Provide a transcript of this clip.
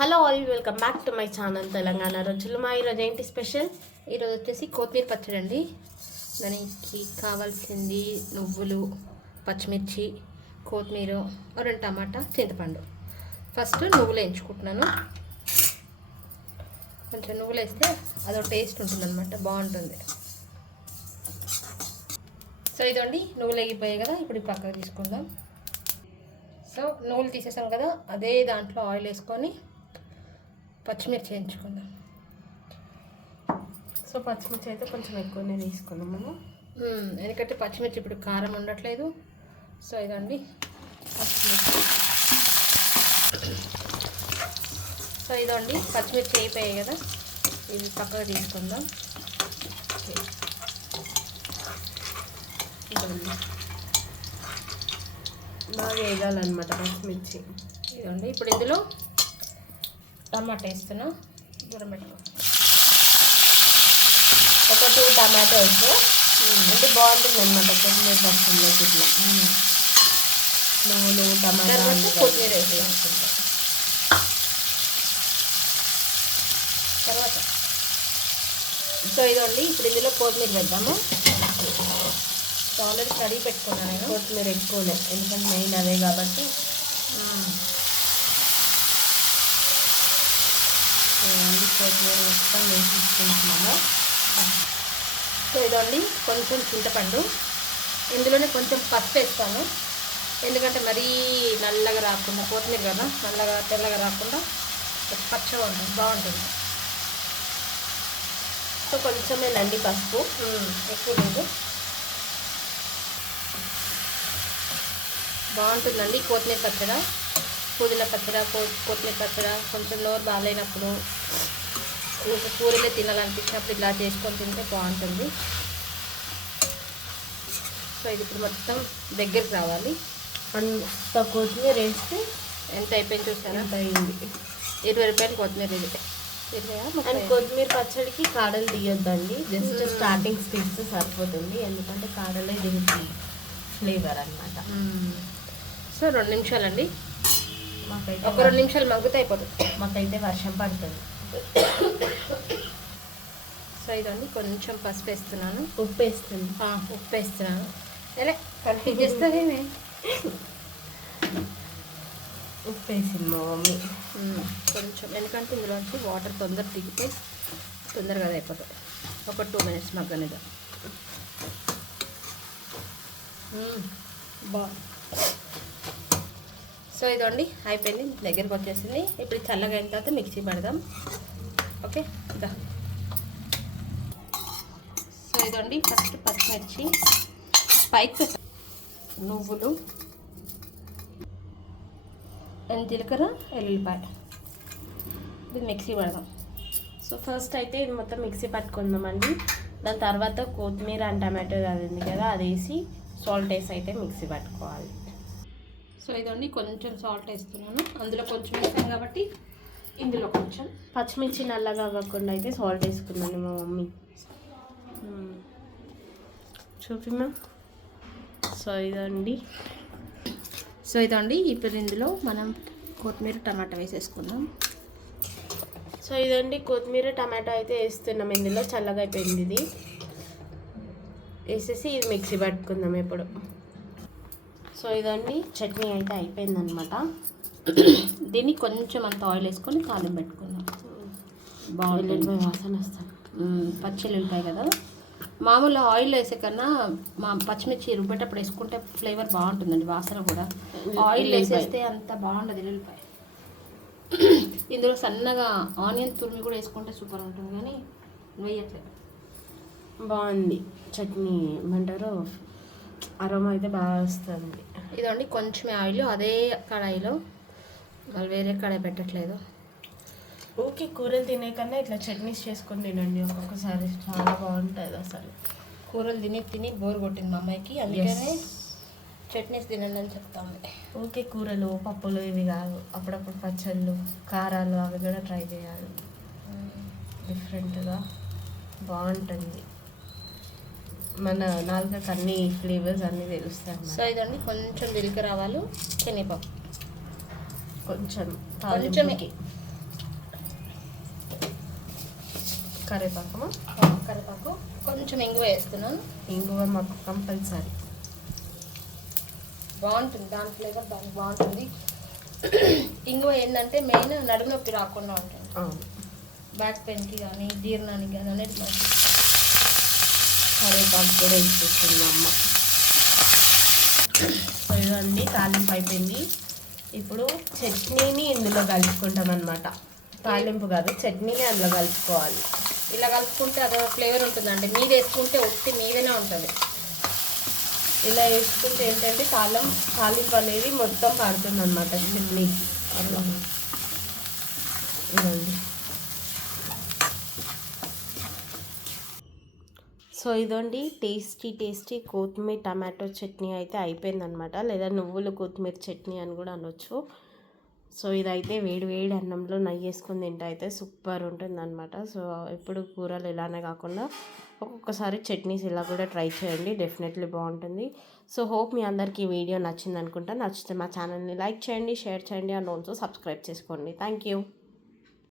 Hello all welcome back to my channel Telangana రోజులు మా ఈరోజు ఏంటి స్పెషల్? ఈరోజు వచ్చేసి కొత్తిమీర పచ్చడి అండి. దానికి కావాల్సింది నువ్వులు పచ్చిమిర్చి కొత్తిమీర రెండు టమాటా చింతపండు. ఫస్ట్ నువ్వులు వేయించుకుంటున్నాను. కొంచెం నువ్వులు వేస్తే అదో టేస్ట్ ఉంటుంది అనమాట బాగుంటుంది. సో ఇదండి నువ్వులు వేగిపోయాయి కదా ఇప్పుడు పక్కకు తీసుకుందాం. సో నువ్వులు తీసేసాం కదా అదే దాంట్లో ఆయిల్ వేసుకొని పచ్చిమిర్చి వేయించుకుందాం. సో పచ్చిమిర్చి అయితే కొంచెం ఎక్కువనే తీసుకున్నాం మనం. ఎందుకంటే పచ్చిమిర్చి ఇప్పుడు కారం ఉండట్లేదు. సో ఇదండి పచ్చిమిర్చి. సో ఇదండి పచ్చిమిర్చి అయిపోయాయి కదా. ఇవి పక్కకు తీసుకుందాం. ఇదండి బాగా వేగాలన్నమాట పచ్చిమిర్చి. ఇదండి ఇప్పుడు ఇందులో టమాటా వేస్తున్నా దూరం ఒక టూ టమాటోస్. అంటే బాగుంటుంది అనమాట కొత్తిమీర పచ్చడిలో ఇట్లా నువ్వులు టమాటా కొత్తిమీర వేసుకుంటాం. తర్వాత. సో ఇదండి ఇప్పుడు ఇందులో కొత్తిమీర వేద్దాము. సో ఆల్రెడీ కడిగి పెట్టుకున్నాను నేను. కొత్తిమీర ఎక్కువనే ఎందుకంటే మెయిన్ అదే కాబట్టి సో అన్ని కొత్తిమీర మొత్తం వేసి ఇచ్చుకుంటున్నాము సో ఇదండి కొంచెం చింతపండు. ఇందులోనే కొంచెం పసుపు వేస్తాను. ఎందుకంటే మరీ నల్లగా రాకుండా కొత్తిమీర కదా నల్లగా తెల్లగా రాకుండా పచ్చగా ఉంటుంది బాగుంటుంది. సో కొంచెమేనండి పసుపు. ఎక్కువ లేదు. బాగుంటుందండి కొత్తిమీర పచ్చడ. పుదీనా పచ్చడ కో- కొత్తిమీర పచ్చడ కొంచెం నోరు బాగాలేనప్పుడు కూరలే తినాలనిపించినప్పుడు ఇలా చేసుకొని తింటే బాగుంటుంది. సో ఇది ఇప్పుడు మొత్తం దగ్గరికి రావాలి. అంత కొత్తిమీర వేస్తే ఎంత అయిపోయింది చూసారా? అయింది? ఇరవై రూపాయలు కొత్తిమీర ఇది ఇరవై అండ్ కొత్తిమీర పచ్చడికి కాడలు తీయొద్దండి. జస్ట్. స్టార్టింగ్ తీస్తే సరిపోతుంది. ఎందుకంటే కాడలే దీనికి ఫ్లేవర్ అన్నమాట. సో రెండు నిమిషాలండి. మాకైతే ఒక రెండు నిమిషాలు మగ్గితే అయిపోతుంది. మాకైతే వర్షం పడుతుంది. సో ఇదండి కొంచెం పసుపు వేస్తున్నాను. ఉప్పు వేస్తుంది ఆ, ఉప్పు వేస్తున్నాను సరే కలిపి ఉప్పు వేసింది మా మమ్మీ. కొంచెం ఎందుకంటే ఇందులోంచి వాటర్ తొందర దిగితే తొందరగా అయిపోతుంది. ఒక టూ మినిట్స్ మగ్గనిగా బా. సో ఇదండి అయిపోయింది దగ్గరకు వచ్చేసింది. ఇప్పుడు చల్లగా అయిన తర్వాత మిక్సీ పడదాం. ఓకే ఇదా. సో ఇదండి ఫస్ట్ పచ్చిమిర్చి పైకి నువ్వులు అండ్ జీలకర్ర ఎల్లుల్లిపాయ. ఇది మిక్సీ పడదాం. సో ఫస్ట్ అయితే ఇది మొత్తం మిక్సీ పట్టుకుందామండి. దాని తర్వాత కొత్తిమీర అండ్ టమాటో అది ఉంది కదా అది వేసి సాల్ట్ వేసి అయితే మిక్సీ పట్టుకోవాలి. సో ఇదండి కొంచెం సాల్ట్ వేస్తున్నాను. అందులో కొంచెం వేసాను కాబట్టి ఇందులో కొంచెం. పచ్చిమిర్చి నల్లగా అవ్వకుండా అయితే సాల్ట్ వేసుకున్నాను మా మమ్మీ. చూపిమా సో ఇదండి. సో ఇదండి ఇప్పుడు ఇందులో మనం కొత్తిమీర టమాటా వేసేసుకుందాం. సో ఇదండి కొత్తిమీర టమాటో అయితే వేస్తున్నాం. ఇందులో చల్లగా అయిపోయింది ఇది. వేసేసి ఇది మిక్సీ పట్టుకుందాం ఇప్పుడు సో ఇదండి చట్నీ అయితే అయిపోయిందనమాట దీన్ని కొంచెం అంత ఆయిల్ వేసుకొని తాలింపు పెట్టుకుందాం. బాగుంటుంది. వాసన వస్తాను మ్మ్, పచ్చి ఎల్లుల్లిపాయ కదా. మామూలు ఆయిల్ వేసే కన్నా మా పచ్చిమిర్చి రుబ్బేటప్పుడు వేసుకుంటే ఫ్లేవర్ బాగుంటుందండి వాసన కూడా. ఆయిల్. వేసేస్తే అంత బాగుండదు ఎల్లుల్లిపాయ. ఇందులో సన్నగా ఆనియన్ తురిమి కూడా వేసుకుంటే సూపర్ ఉంటుంది కానీ వేయట్లేదు. బాగుంది. చట్నీ ఏమంటారు? అరోమా అయితే బాగా వస్తుంది. ఇదండి కొంచెం ఆయిల్ అదే కడాయిలో మళ్ళీ వేరే కడాయి పెట్టట్లేదు. ఓకే కూరలు తినే కన్నా ఇట్లా చట్నీస్ చేసుకొని తినండి ఒక్కొక్కసారి చాలా బాగుంటుంది అసలు. కూరలు తిని తిని బోర్ కొట్టింది మా అమ్మాయికి అందుకనే చట్నీస్ తినండి అని చెప్తాను ఓకే కూరలు పప్పులు ఇవి కాదు అప్పుడప్పుడు పచ్చళ్ళు కారాలు అవి కూడా ట్రై చేయాలి. డిఫరెంట్గా బాగుంటుంది. మన నాలుగు అన్ని ఫ్లేవర్స్ అన్నీ తెలుస్తాయి సో ఇదండి కొంచెం దిలికి రావాలి శనిపప్పు కొంచెం కొంచెం కరివేపాకు. కరివేపాకు. కొంచెం ఇంగువ వేస్తున్నాను. ఇంగువ మాకు కంపల్సరీ. బాగుంటుంది దాని ఫ్లేవర్ దానికి బాగుంటుంది. ఇంగువ ఏంటంటే మెయిన్ నడుము నొప్పి రాకుండా ఉంటుంది. బ్యాక్ పెయిన్కి కానీ జీర్ణానికి కానీ అనేది మంచిది. కరివేపాకు కూడా వేసేస్తుంది అమ్మ సో ఇదండి తాలింపు అయిపోయింది. ఇప్పుడు చట్నీని ఇందులో కలుపుకుంటాం అనమాట తాలింపు కాదు చట్నీని అందులో కలుపుకోవాలి. ఇలా కలుపుకుంటే అదో ఫ్లేవర్ ఉంటుందండి మీద వేసుకుంటే ఒట్టి మీదనే ఉంటుంది. ఇలా వేసుకుంటే ఏంటంటే తాళం తాలింపు అనేది మొత్తం పడుతుంది అనమాట చట్నీకి అట్లా ఇదండి సో ఇదండి టేస్టీ టేస్టీ కొత్తిమీర టమాటో చట్నీ అయితే అయిపోయిందనమాట లేదా నువ్వులు కొత్తిమీర చట్నీ అని కూడా అనొచ్చు. సో ఇదైతే వేడి వేడి అన్నంలో నెయ్యి వేసుకుని తింటే అయితే సూపర్ ఉంటుందన్నమాట. సో ఎప్పుడు కూరలు ఇలానే కాకుండా ఒక్కొక్కసారి చట్నీస్ ఇలా కూడా ట్రై చేయండి డెఫినెట్లీ బాగుంటుంది. సో హోప్ మీ అందరికీ వీడియో నచ్చింది అనుకుంటా నచ్చితే మా ఛానల్ని లైక్ చేయండి షేర్ చేయండి అండ్ ఆల్సో సబ్స్క్రైబ్ చేసుకోండి. Thank you.